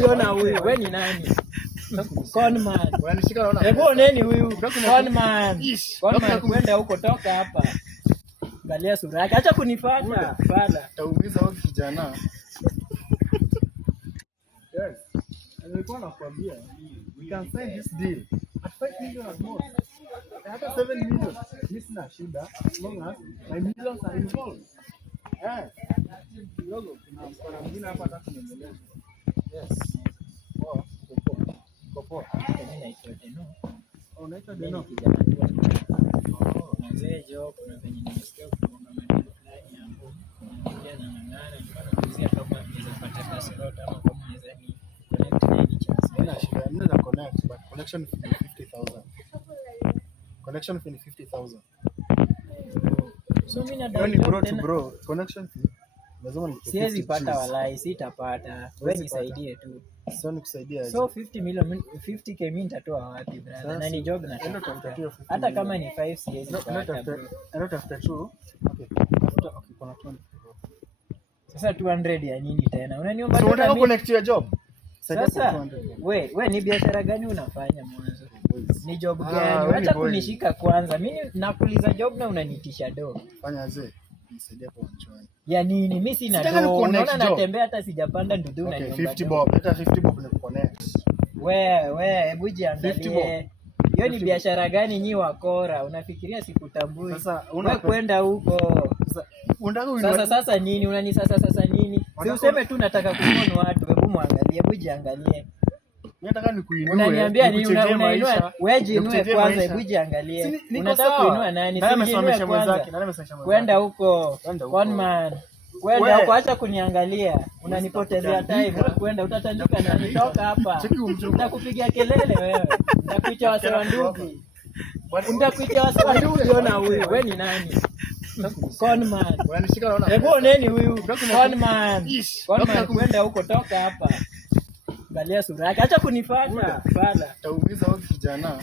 huyu na huyu. Wewe ni nani? Conman. Unanishika naona. Hebu oneni huyu. Conman. Conman kwenda huko, toka hapa. Angalia sura yake. Acha kunifuata. Fala. Taumiza huyu kijana. Yes. Nilikuwa nakwambia we can sign this deal at 5 million at most. Hata 7 million. Mimi sina shida as long as my millions are involved. Kidogo kuna mwingine hapa hata tunaendelea. Yes. Oh, kopo. Mimi naitwa Deno. Unaitwa Deno? Mzee Joe, kuna venye nimesikia kuonga maneno fulani hapo. Ndio nang'ang'ana, nilikuwa naulizia kama naweza pata password ama kama naweza ni connect na hii chance. Sina shida. Naweza connect but connection fee ni 50,000. Connection fee ni 50,000. So mimi na Yaani bro to bro, connection fee lazima nikupe. siwezi pata walai, sitapata. Wewe nisaidie tu. Sio nikusaidia aje. So 50 million 50k mimi nitatoa wapi brother? Na ni job na hata kama ni 5 siwezi pata. Not after 2. Okay. After kuna 20. Sasa 200 ya nini tena? Unaniomba So unataka connect your job? Sasa we ni biashara gani unafanya mwanzo? Ni job gani? Acha kunishika kwanza. Mimi nakuuliza job na unanitisha do. Fanya aje? Nisaidie kwa mchwani. Ya nini? Mimi sina do. Unaona natembea hata sijapanda ndudu na nyumba. 50 bob. Hata 50 bob ni connect. We, hebu jiangalie. Hiyo ni biashara gani nyi wakora? Unafikiria sikutambui? Sasa wewe kwenda huko. Sasa nini? Sasa nini? Si useme tu nataka kuona watu, hebu muangalie, hebu jiangalie. Nataka nikuinue. Unaniambia nini? Unainua wewe, jiinue kwanza, hebu jiangalie. Unataka kuinua nani? Si kwanza. Kwenda huko. Conman. Kwenda huko, acha kuniangalia. Unanipotezea time. Kwenda utatandika na nitoka hapa. Nitakupigia kelele wewe. Nitakuita wase wa ndugu. Nitakuita wase wa ndugu na huyu. Wewe ni nani? Conman. Unanishika naona. Hebu oneni huyu. Conman. Conman kwenda huko, toka hapa. Angalia sura yake. Acha kunifuata. Fala. Taumiza huyu kijana.